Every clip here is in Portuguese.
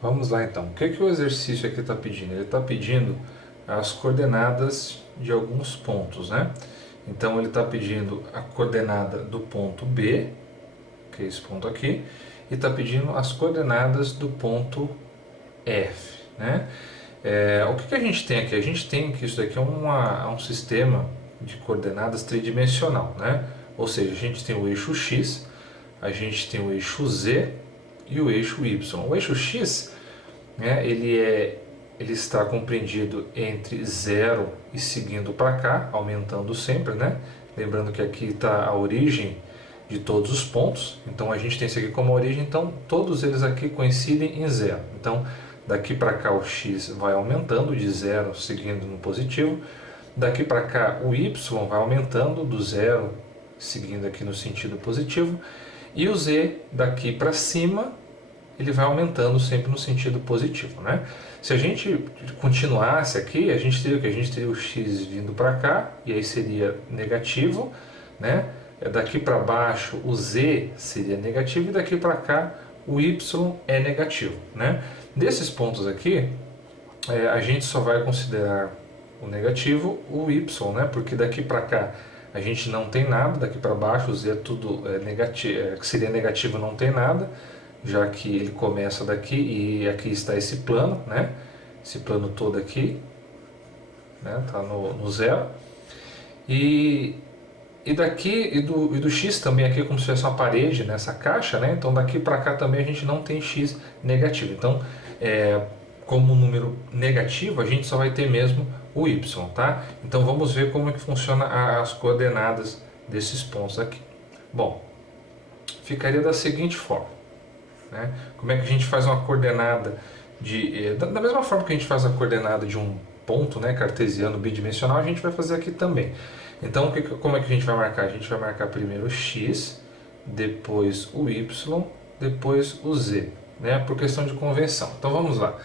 Vamos lá então. O que que o exercício aqui está pedindo? Ele está pedindo as coordenadas de alguns pontos, né? Então ele está pedindo a coordenada do ponto B, que é esse ponto aqui, e está pedindo as coordenadas do ponto F, né? O que que a gente tem aqui? A gente tem que isso daqui é um sistema de coordenadas tridimensional, né? Ou seja, a gente tem o eixo X, a gente tem o eixo Z e o eixo Y. O eixo X, né, ele está compreendido entre 0 e seguindo para cá, aumentando sempre, né? Lembrando que aqui está a origem de todos os pontos, então a gente tem isso aqui como origem, então todos eles aqui coincidem em 0. Então daqui para cá o x vai aumentando de 0, seguindo no positivo, daqui para cá o y vai aumentando do 0, seguindo aqui no sentido positivo, e o z daqui para cima ele vai aumentando sempre no sentido positivo, né? Se a gente continuasse aqui, a gente teria o que? A gente teria o x vindo para cá, e aí seria negativo, né? Daqui para baixo o z seria negativo, e daqui para cá o y é negativo, né? Desses pontos aqui, a gente só vai considerar o negativo, o y, né? Porque daqui para cá a gente não tem nada, daqui para baixo o z é tudo negativo, que seria negativo, não tem nada, já que ele começa daqui e aqui está esse plano, né? Esse plano todo aqui, né? Tá no zero. E daqui e do x também aqui é como se tivesse uma parede nessa caixa, né? Então daqui para cá também a gente não tem x negativo. Então, como número negativo, a gente só vai ter mesmo o y, tá? Então vamos ver como é que funciona as coordenadas desses pontos aqui. Bom, ficaria da seguinte forma, né? Como é que a gente faz uma coordenada da mesma forma que a gente faz a coordenada de um ponto, né, cartesiano bidimensional, a gente vai fazer aqui também. Então, como é que a gente vai marcar? A gente vai marcar primeiro o x, depois o y, depois o z, né, por questão de convenção. Então vamos lá.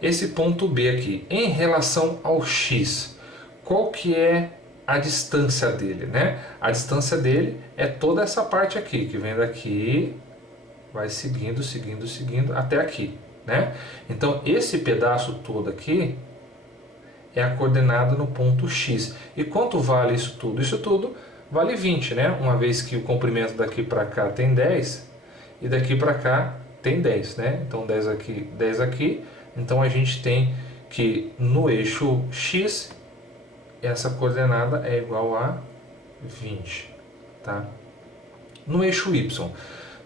Esse ponto B aqui, em relação ao x, qual que é a distância dele, né? A distância dele é toda essa parte aqui, que vem daqui, vai seguindo, seguindo, seguindo até aqui, né? Então esse pedaço todo aqui é a coordenada no ponto x. E quanto vale isso tudo? Isso tudo vale 20, né? Uma vez que o comprimento daqui para cá tem 10 e daqui para cá tem 10, né? Então 10 aqui, 10 aqui. Então a gente tem que no eixo x essa coordenada é igual a 20, tá? No eixo y,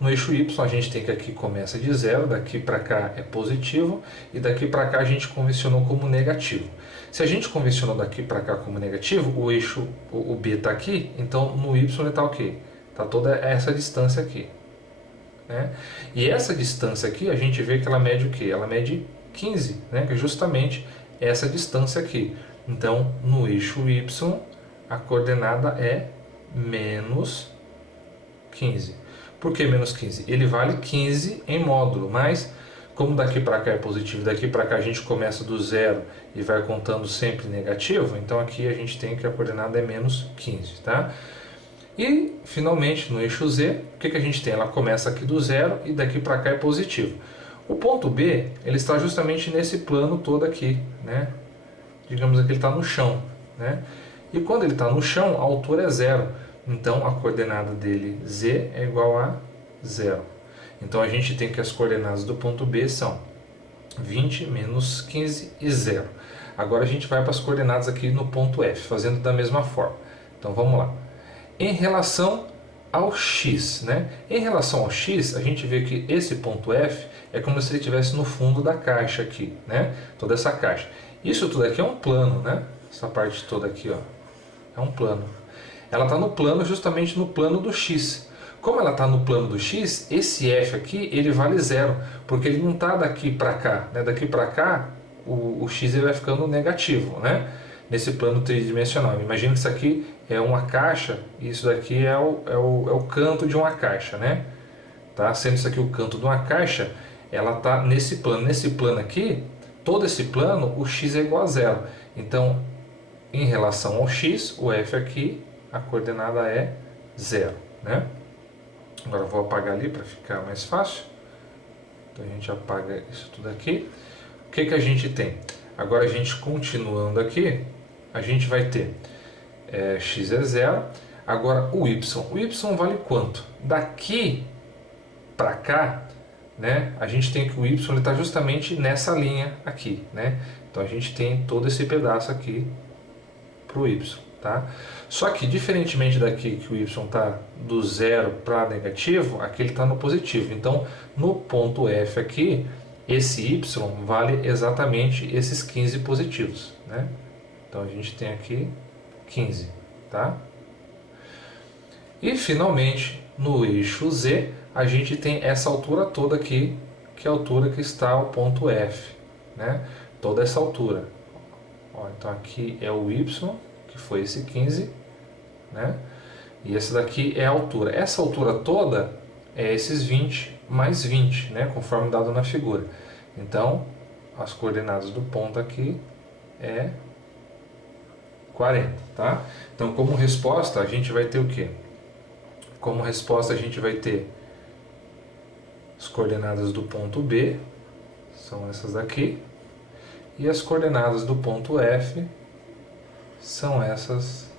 a gente tem que aqui começa de 0, daqui para cá é positivo e daqui para cá a gente convencionou como negativo. Se a gente convencionou daqui para cá como negativo, o eixo, o B está aqui, então no y está o quê? Está toda essa distância aqui, né? E essa distância aqui a gente vê que ela mede o quê? Ela mede 15, né? Que é justamente essa distância aqui. Então no eixo y a coordenada é menos 15. Por que menos 15? Ele vale 15 em módulo, mas como daqui para cá é positivo, daqui para cá a gente começa do zero e vai contando sempre negativo, então aqui a gente tem que a coordenada é menos 15, tá? E finalmente no eixo Z, o que a gente tem? Ela começa aqui do zero e daqui para cá é positivo. O ponto B, ele está justamente nesse plano todo aqui, né? Digamos que ele está no chão, né? E quando ele está no chão, a altura é zero. Então a coordenada dele z é igual a 0. Então a gente tem que as coordenadas do ponto B são 20 menos 15 e 0. Agora a gente vai para as coordenadas aqui no ponto F, fazendo da mesma forma. Então vamos lá. Em relação ao x, né? Em relação ao x, a gente vê que esse ponto F é como se ele estivesse no fundo da caixa aqui, né? Toda essa caixa. Isso tudo aqui é um plano, né? Essa parte toda aqui, ó, é um plano. Ela está no plano, justamente no plano do x. Como ela está no plano do x, esse f aqui ele vale 0, porque ele não está daqui para cá, né? Daqui para cá o x ele vai ficando negativo, né? Nesse plano tridimensional. Imagina que isso aqui é uma caixa e isso daqui é o canto de uma caixa, né? Tá? Sendo isso aqui o canto de uma caixa, ela está nesse plano. Nesse plano aqui, todo esse plano, o x é igual a 0. Então, em relação ao x, o f aqui, a coordenada é 0, né? Agora eu vou apagar ali para ficar mais fácil. Então a gente apaga isso tudo aqui. O que a gente tem? Agora a gente continuando aqui, a gente vai ter x é 0. Agora o y vale quanto? Daqui para cá, né, a gente tem que o y está justamente nessa linha aqui, né? Então a gente tem todo esse pedaço aqui para o y, tá? Só que diferentemente daqui que o y está do zero para negativo, aqui ele está no positivo. Então no ponto F aqui, esse y vale exatamente esses 15 positivos, né? Então a gente tem aqui 15, tá? E finalmente no eixo Z a gente tem essa altura toda aqui, que é a altura que está o ponto F, né? Toda essa altura. Ó, então aqui é o y, que foi esse 15, né? E essa daqui é a altura. Essa altura toda é esses 20 mais 20, né? Conforme dado na figura. Então, as coordenadas do ponto aqui é 40, tá? Então, como resposta, a gente vai ter o quê? Como resposta, a gente vai ter as coordenadas do ponto B, são essas daqui, e as coordenadas do ponto F são essas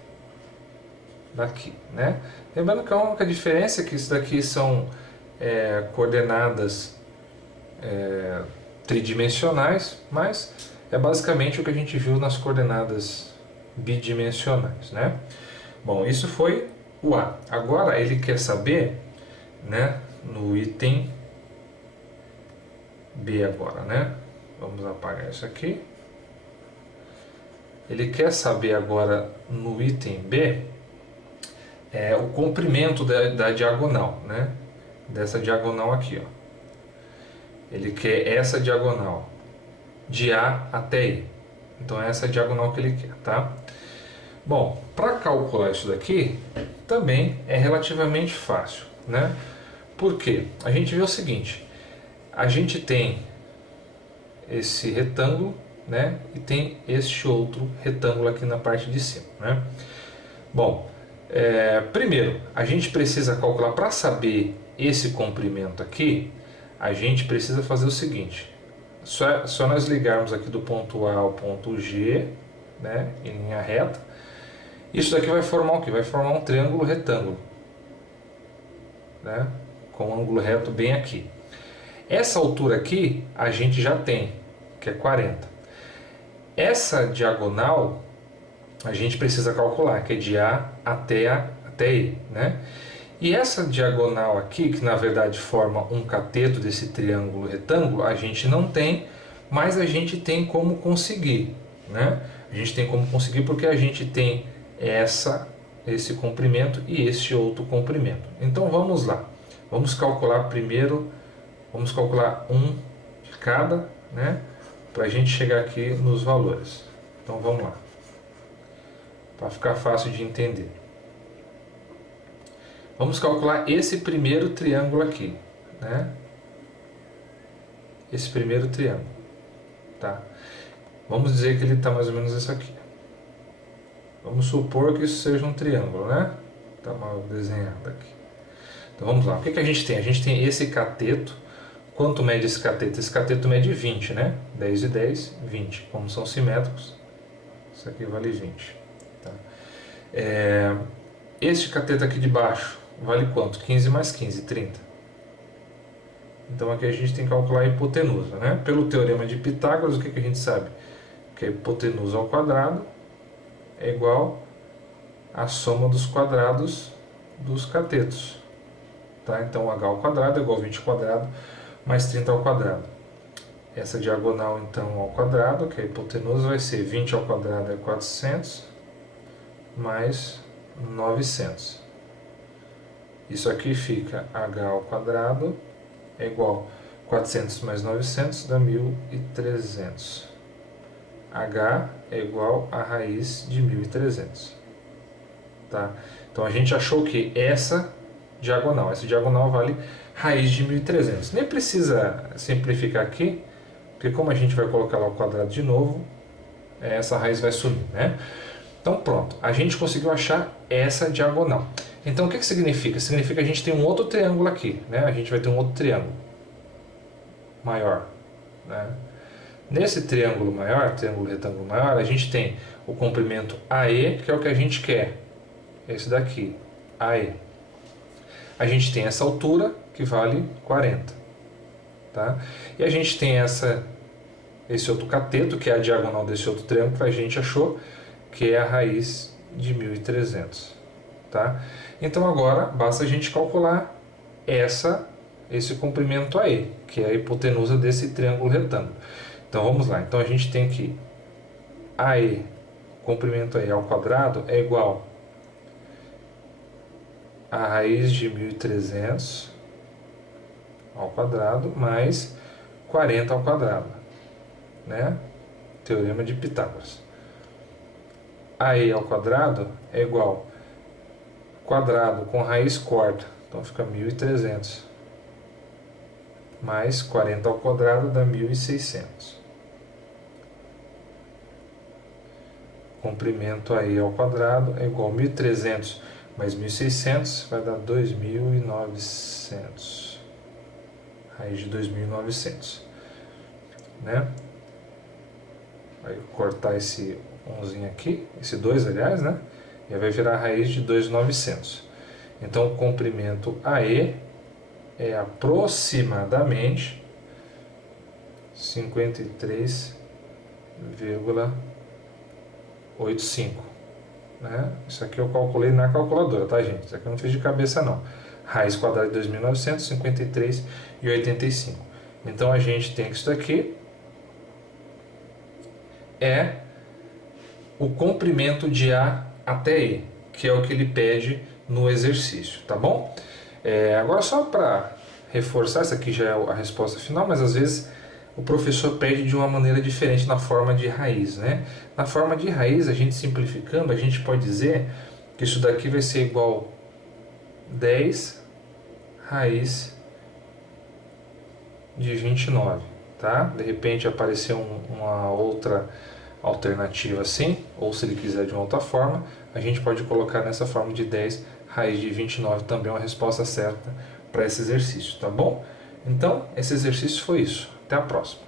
daqui, né? Lembrando que a única diferença é que isso daqui são coordenadas tridimensionais, mas é basicamente o que a gente viu nas coordenadas bidimensionais, né? Bom, isso foi o A. Agora ele quer saber, né, no item B agora, né? Vamos apagar isso aqui. Ele quer saber agora no item B o comprimento da diagonal, né? Dessa diagonal aqui, ó. Ele quer essa diagonal de A até I. Então essa é a diagonal que ele quer, tá? Bom, para calcular isso daqui também é relativamente fácil, né? Por quê? A gente vê o seguinte, a gente tem esse retângulo, né? E tem este outro retângulo aqui na parte de cima, né? Bom, primeiro a gente precisa calcular, para saber esse comprimento aqui, a gente precisa fazer o seguinte, só nós ligarmos aqui do ponto A ao ponto G, né, em linha reta, isso daqui vai formar o quê? Vai formar um triângulo retângulo, né, com um ângulo reto bem aqui. Essa altura aqui a gente já tem, que é 40. Essa diagonal a gente precisa calcular, que é de A até I, né? E essa diagonal aqui, que na verdade forma um cateto desse triângulo retângulo, a gente não tem, mas a gente tem como conseguir, né? A gente tem como conseguir porque a gente tem esse comprimento e esse outro comprimento. Então vamos lá. Vamos calcular primeiro, vamos calcular um de cada, né? Para a gente chegar aqui nos valores. Então vamos lá. Para ficar fácil de entender. Vamos calcular esse primeiro triângulo aqui, né? Esse primeiro triângulo, tá? Vamos dizer que ele está mais ou menos isso aqui. Vamos supor que isso seja um triângulo, né? Está mal desenhado aqui. Então vamos lá. O que a gente tem? A gente tem esse cateto. Quanto mede esse cateto? Esse cateto mede 20, né? 10 e 10, 20. Como são simétricos, isso aqui vale 20. Tá? Este cateto aqui de baixo vale quanto? 15 mais 15, 30. Então aqui a gente tem que calcular a hipotenusa, né? Pelo teorema de Pitágoras, o que a gente sabe? Que a hipotenusa ao quadrado é igual à soma dos quadrados dos catetos. Tá? Então h ao quadrado é igual a 20 ao quadrado mais 30 ao quadrado. Essa diagonal então ao quadrado, que é a hipotenusa, vai ser 20 ao quadrado é 400 mais 900. Isso aqui fica h ao quadrado é igual a 400 mais 900 dá 1.300. h é igual a raiz de 1.300. Tá? Então a gente achou que essa diagonal vale raiz de 1.300. Nem precisa simplificar aqui, porque como a gente vai colocar lá o quadrado de novo, essa raiz vai sumir, né? Então pronto, a gente conseguiu achar essa diagonal. Então o que significa? Significa que a gente tem um outro triângulo aqui, né? A gente vai ter um outro triângulo. maior, né? Nesse triângulo maior, triângulo retângulo maior, a gente tem o comprimento AE, que é o que a gente quer. Esse daqui, AE. A gente tem essa altura, que vale 40. Tá? E a gente tem esse outro cateto, que é a diagonal desse outro triângulo, que a gente achou que é a raiz de 1.300. Tá? Então agora, basta a gente calcular esse comprimento AE, que é a hipotenusa desse triângulo retângulo. Então vamos lá, então a gente tem que AE, comprimento AE ao quadrado é igual a raiz de 1.300 ao quadrado mais 40 ao quadrado, né? Teorema de Pitágoras. AE ao quadrado é igual quadrado com raiz quarta, então fica 1.300 mais 40 ao quadrado dá 1.600. Comprimento AE ao quadrado é igual a 1.300 mais 1.600 vai dar 2.900. Raiz de 2.900. Né? Vai cortar esse 1 aqui, esse 2 aliás, né? E vai virar a raiz de 2.900. Então o comprimento AE é aproximadamente 53,85. Né? Isso aqui eu calculei na calculadora, tá, gente? Isso aqui eu não fiz de cabeça, não. Raiz quadrada de 2.900, 53,85. Então a gente tem que isso daqui é o comprimento de A até E, que é o que ele pede no exercício, tá bom? Agora só para reforçar, essa aqui já é a resposta final, mas às vezes o professor pede de uma maneira diferente na forma de raiz, né? Na forma de raiz, a gente simplificando, a gente pode dizer que isso daqui vai ser igual 10 raiz de 29, tá? De repente apareceu uma outra alternativa assim, ou se ele quiser de uma outra forma, a gente pode colocar nessa forma de 10 raiz de 29 também uma resposta certa para esse exercício, tá bom? Então, esse exercício foi isso. Até a próxima.